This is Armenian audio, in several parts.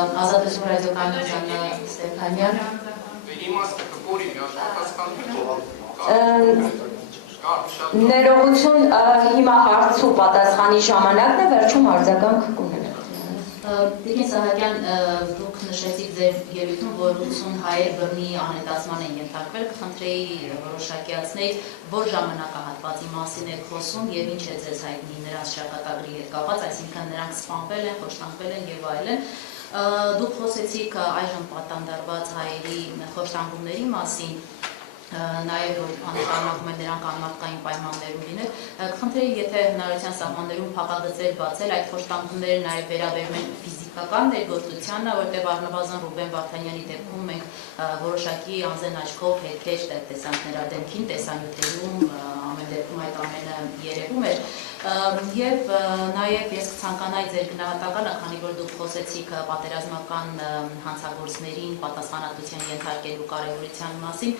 Ազատություն ռադիոկայնությանը Ստեփանյան։ Իմաստը կորի մի Ներողություն, հիմա հարցու պատասխանի ժամանակն է, վերջում արձագանք կունենանք։ Տիկին Սահակյան, դուք նշեցիք ձեր ելույթում, որ 80 հայեր բռնի անհետացման են ենթարկվել, կխնդրեի որոշակիացնել, որ ժամանակահատվածի մասին եք խոսում եւ ինչ է ձեզ հայտնի նրանց ճակատագրի հետ կապված, այսինքն նրանք սպանվել են, խոշտանգվել են եւ այլն։ Դուք խոսեցիք այժմ պատանդարված հայերի խոշտանգումների մասին, նաև որ անշարունակում են նրանք անմատկային պայմաններում լինել, կխնդրեի, եթե հնարավորության սահմաններում փակագծեր բացել, այդ խոշտանգումները նաև վերաբերում են ֆիզիկական ներգործությանը, որտեղ առնվազն Ռուբեն Վարդանյանի դեպքում մենք որոշակի անձեն աչքով հետքեր տեսանք նրա դեմքին, տեսանյութերում, ամեն դեպքում այդ ամենը երևում էր։ Եվ նաև ես կցանկանայի ձեր գնահատականը, քանի որ դուք խոսեցիք պատերազմական հանցագործներին պատասխանատվության ենթարկելու կարևորության մասին,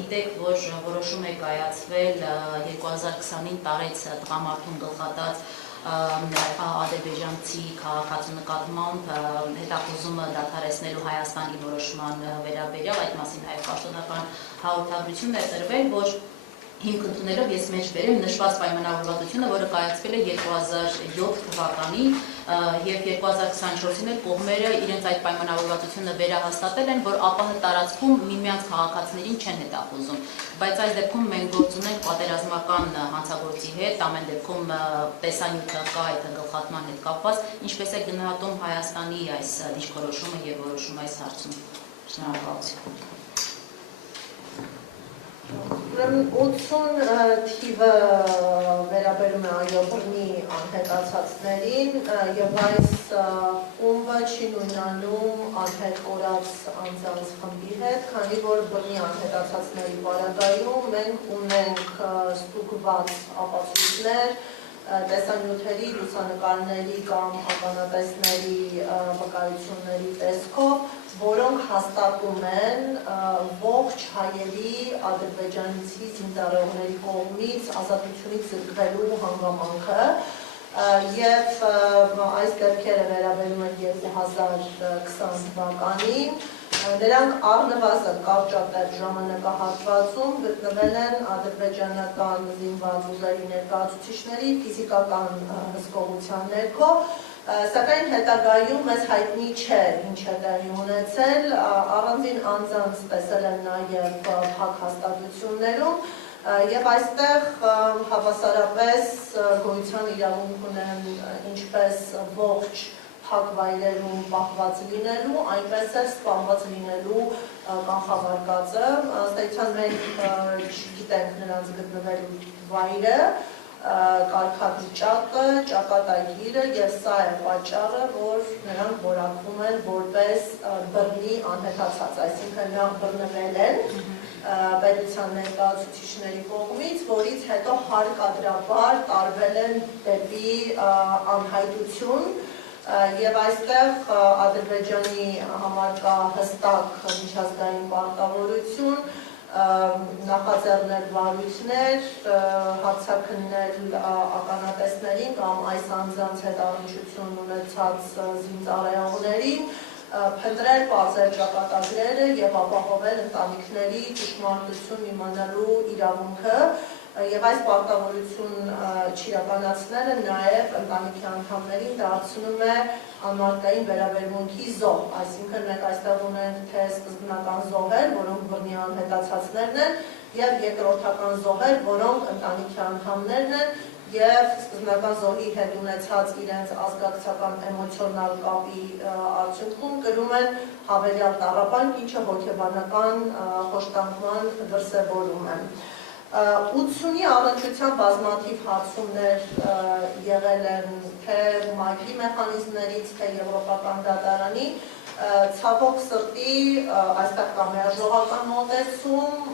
գիտեք, որ որոշում է կայացվել 2020-ին տարեց տղամարդուն գլխատած ադրբեջանցի քաղաքացու նկատմամբ հետախուզումը դադարեցնելու Հայաստանի որոշման վերաբերյալ, այդ մասին հայ պաշտոնական հաղորդագրություն է տրվել, որ հիմք ընդունելով ես մեջ բերեմ նշված պայմանավորվածությունը, որը կայացվել է 2007 թվականին եւ 2024-ին էլ կողմերը իրենց այդ պայմանավորվածությունը վերահաստատել են, որ ԱՊՀ տարածքում միմյանց քաղաքացիներին չեն հետախուզում, բայց այս դեպքում մենք գործ ունենք պատերազմական հանցագործի հետ, ամեն դեպքում տեսանյութը կա այդ գլխատման հետ կապված, ինչպես է գնահատում Հայաստանի այս դիրքորոշումը եւ որոշումը այս հարցում։ Շնորհակալություն։ 80 թիվը վերաբերում է այո բռնի անհետացածներին եւ այս խումբը չի նույնանում անհետ կորած անձանց խմբի հետ, քանի որ բռնի անհետացածների պարագայում մենք ունենք ստուգված ապացույցներ տեսանյութերի, լուսանկարների կամ ականատեսների վկայությունների տեսքով, որոնք հաստատում են ողջ հայերի ադրբեջանցի զինծառայողների կողմից ազատությունից զրկվելու հանգամանքը եւ այս դեպքերը վերաբերում են 2020 թվականին նրանք առնվազն կարճատև ժամանակահատվածում գտնվել են ադրբեջանական զինված ուժերի ներկայացուցիչների ֆիզիկական հսկողության ներքո, սակայն հետագայում մեզ հայտնի չէ ինչ է տեղի ունեցել, առանձին անձանց տեսել են նաև փակ հաստատություններում եւ այստեղ հավասարապես գոյության իրավունք ունեն ինչպես ողջ փակ վայրերում պահված լինելու, այնպես էլ սպանված լինելու կանխավարկածը, ըստ էության մենք չգիտենք նրանց գտնվելու վայրը, կարգավիճակը, ճակատագիրը եւ սա է պատճառը, որ նրանք որակվում են որպես բռնի անհետացած, այսինքն նրանք բռնվել են պետության ներկայացուցիչների կողմից, որից հետո հարկադրաբար տարվել են դեպի անհայտություն եւ այստեղ Ադրբեջանի համար կա հստակ միջազգային պարտավորություն նախաձեռնել վարույթներ, հարձակնել ականատեսներին կամ այս անձանց հետ առնչություն ունեցած զինծառայողներին, փնտրել պարզել ճակատագրերը եւ ապահովել ընտանիքների ճշմարտություն իմանալու իրավունքը եւ այս պարտավորություն չիրականացնելը նաեւ ընտանիքի անդամներին դարձնում է անմարդկային վերաբերմունքի զոհ, այսինքն մենք այստեղ ունենք թե սկզբնական զոհեր, որոնք բռնի անհետացածներն են եւ երկրորդական զոհեր, որոնք ընտանիքի անդամներն են եւ սկզբնական զոհի հետ ունեցած իրենց ազգակցական էմոցիոնալ կապի արդյունքում կրում են հավելյալ տառապանք, ինչը հոգեբանական խոշտանգման դրսևորում է։ 80-ի առնչությամբ բազմաթիվ հարցումներ եղել են թե ՄԱԿ-ի մեխանիզմներից, թե Եվրոպական դատարանի, ցավոք սրտի այստեղ կա միաժողական մոտեցում,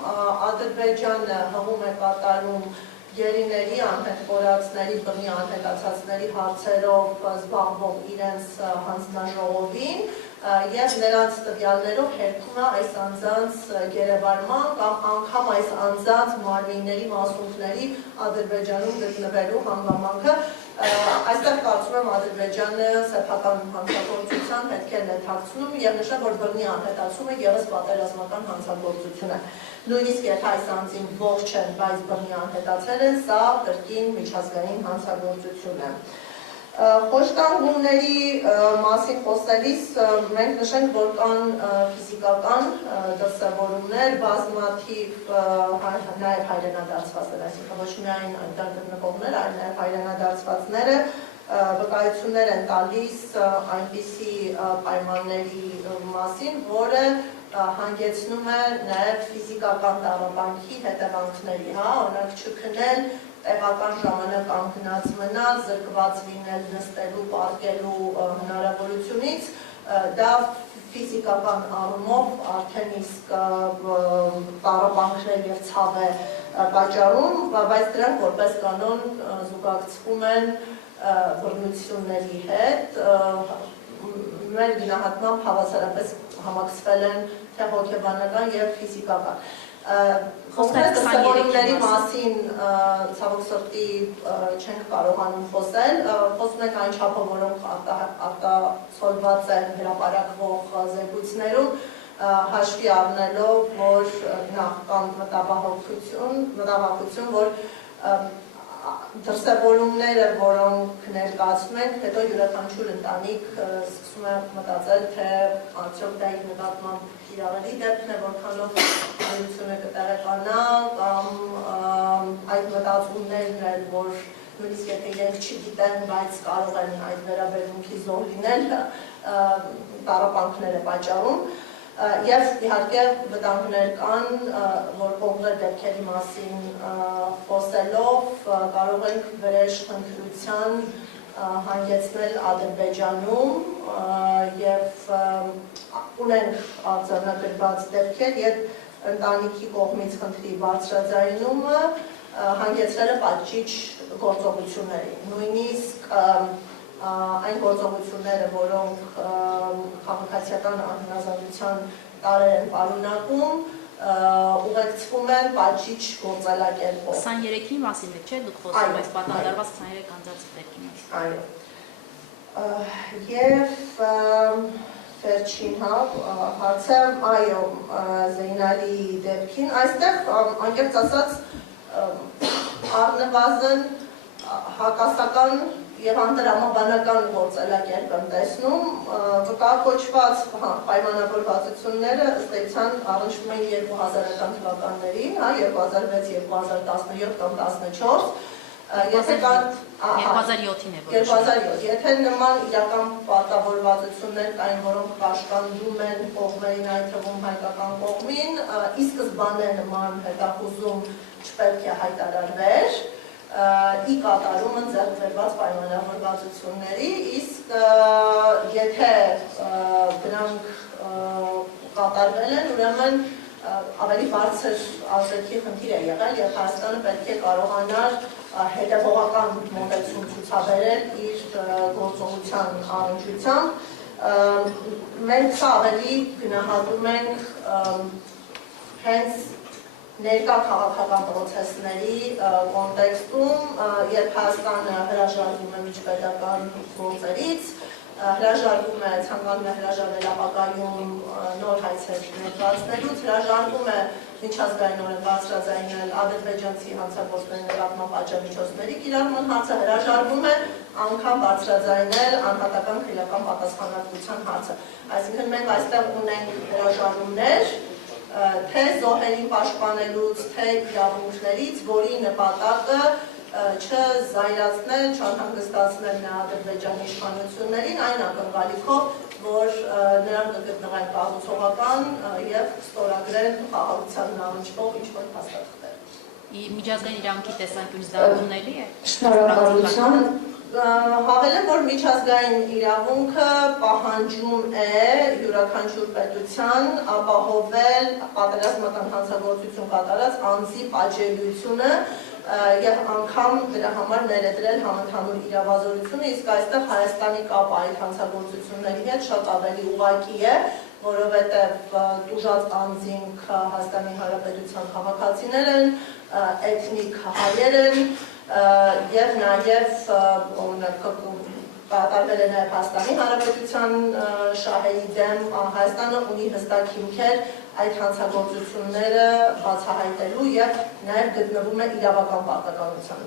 Ադրբեջանը հղում է կատարում գերիների, անհետ կորածների, բռնի անհետացածների հարցերով զբաղվող իրենց հանձնաժողովին եւ նրանց տվյալներով հերքում է այս անձանց գերեվարման կամ անգամ այս անձանց մարմինների մասունքների Ադրբեջանում գտնվելու հանգամանքը Այստեղ կարծում եմ Ադրբեջանը սեփական հանցագործության հետքերն է թաքցնում եւ նշեմ, որ բռնի անհետացումը ևս պատերազմական հանցագործություն է։ Նույնիսկ եթե այս անձին ողջ են, բայց բռնի անհետացել են, սա կրկին միջազգային հանցագործություն է։ Խոշտանգումների մասին խոսելիս մենք նշենք, որ կան ֆիզիկական դրսևորումներ, բազմաթիվ նաև հայրենադարձվածներ, այսինքն ոչ միայն այնտեղ գտնվողներ, այլ նաև հայրենադարձվածները վկայություններ են տալիս այնպիսի պայմանների մասին, որը հանգեցնում է նաև ֆիզիկական տառապանքի հետևանքների, օրինակ չքնել, տեղական ժամանակ անկնած մնալ, զրկված լինել նստելու, պառկելու հնարավորությունից, դա ֆիզիկական առումով արդեն իսկ տառապանքներ եւ ցավ է պատճառում, բայց դրանք որպես կանոն զուգակցվում են բռնությունների հետ, մեր գնահատմամբ հավասարապես համակցվել են թե հոգեբանական եւ ֆիզիկական։ Կոնկրետ դրսևորումների մասին ցավոք սրտի չենք կարողանում խոսել, խոսում ենք այն չափով, որոնք արտացոլված են հրապարակվող զեկույցներում, հաշվի առնելով, որ նախ կան մտավախություն, որ դրսևորումները, որոնք ներկայացնում ենք, հետո յուրաքանչյուր ընտանիք սկսում է մտածել, թե արդյոք դա իր նկատմամբ իրավելի դեպքն է, որքանով այլությունը կտեղեկանա, կամ այդ մտածումներն են, որ նույնիսկ եթե իրենք չգիտեն, բայց կարող են այդ վերաբերմունքի զոհ լինել, տառապանքներ է պատճառում։ Եվ իհարկե վտանգներ կան, որ կոնկրետ դեպքերի մասին խոսելով կարող ենք վրեժխնդրության հանգեցնել Ադրբեջանում եւ ունենք արձանագրված դեպքեր, երբ ընտանիքի կողմից խնդրի բարձրաձայնումը հանգեցրել է պատժիչ գործողությունների, նույնիսկ այն գործողությունները, որոնք քաղաքացիական անհնազանդության տարեր են պարունակում, ուղեկցվում են պատժիչ գործելակերպով։ 23-ի մասին եք, չէ՞, դուք խոսում եք պատանդարված 23 անձանց դեպքի մասին։ Այո։ Եվ վերջին հարցը, այո, Զեյնալի դեպքին, այստեղ անկեղծ ասած առնվազն հակասական եւ անտրամաբանական գործելակերպ եմ տեսնում, վկայակոչված պայմանավորվածությունները ըստ էության առնչվում են 2000-ական թվականներին, 2006-2017 կամ 14, եթե կան 2007-ին է 2007, եթե նման իրական պարտավորվածություններ կային, որոնք կաշկանդում են կողմերին, այդ թվում հայկական կողմին, ի սկզբանե նման հետախուզում չպետք է հայտարարվեր, ի կատարումը ձեռք բերված պայմանավորվածությունների, իսկ եթե դրանք կատարվել են, ուրեմն ավելի բարձր արժեքի խնդիր է եղել եւ Հայաստանը պետք է կարողանար հետևողական մոտեցում ցուցաբերել իր գործողության առնչությամբ։ Մենք սա ավելի գնահատում ենք հենց ներկա քաղաքական պրոցեսների կոնտեքստում, երբ Հայաստանը հրաժարվում է միջպետական գործերից, հրաժարվում է, ցանկանում է հրաժարվել ապագայում նոր հայցեր ներկայացնելուց, հրաժարվում է միջազգայինորեն բարձրաձայնել ադրբեջանցի հանցագործների նկատմամբ պատժամիջոցների կիրառման հարցը, հրաժարվում է անգամ բարձրաձայնել անհատական քրեական պատասխանատվության հարցը։ Այսինքն մենք այստեղ ունենք հրաժարումներ, թե զոհերին պաշտպանելուց, թե իրավունքներից, որի նպատակը չզայրացնել, չանհանգստացնել Ադրբեջանի իշխանություններին, այն ակնկալիքով, որ նրանք կգտնվեն կառուցողական եւ ստորագրեն խաղաղության առնչվող ինչ-որ փաստաթղթեր։ Միջազգային իրավունքի տեսանկյունից դա ընդունելի է։ Շնորհակալություն։ Հավելեմ, որ միջազգային իրավունքը պահանջում է յուրաքանչյուր պետության ապահովել պատերազմական հանցագործություն կատարած անձի պատժելիությունը եւ անգամ դրա համար ներդրել համընդհանուր իրավազորությունը, իսկ այստեղ Հայաստանի կապը այդ հանցագործությունների հետ շատ ավելի ուղղակի է, որովհետեւ տուժած անձինք Հայաստանի Հանրապետության քաղաքացիներ են, էթնիկ հայեր են, եւ նաեւ օրինակ կատարվել է նաեւ Հայաստանի Հանրապետության շահերի դեմ Հայաստանը ունի հստակ հիմքեր այդ հանցագործությունները բացահայտելու եւ նաեւ գտնվում է իրավական պարտականության